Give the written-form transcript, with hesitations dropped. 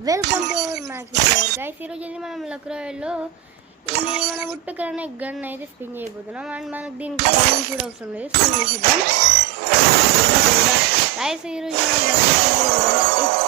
Welcome to our max player guys. ఈరోజు ఇది మనం లక్ రాయల్లో ఇది మన వుడ్ పికర్ అనే గన్ అయితే స్పిన్ చేయబోతున్నాం. అండ్ మనకు దీనికి గన్ కూడా అవసరం లేదు, స్పిన్ చేసేద్దాం గైస్. ఈరోజు మనం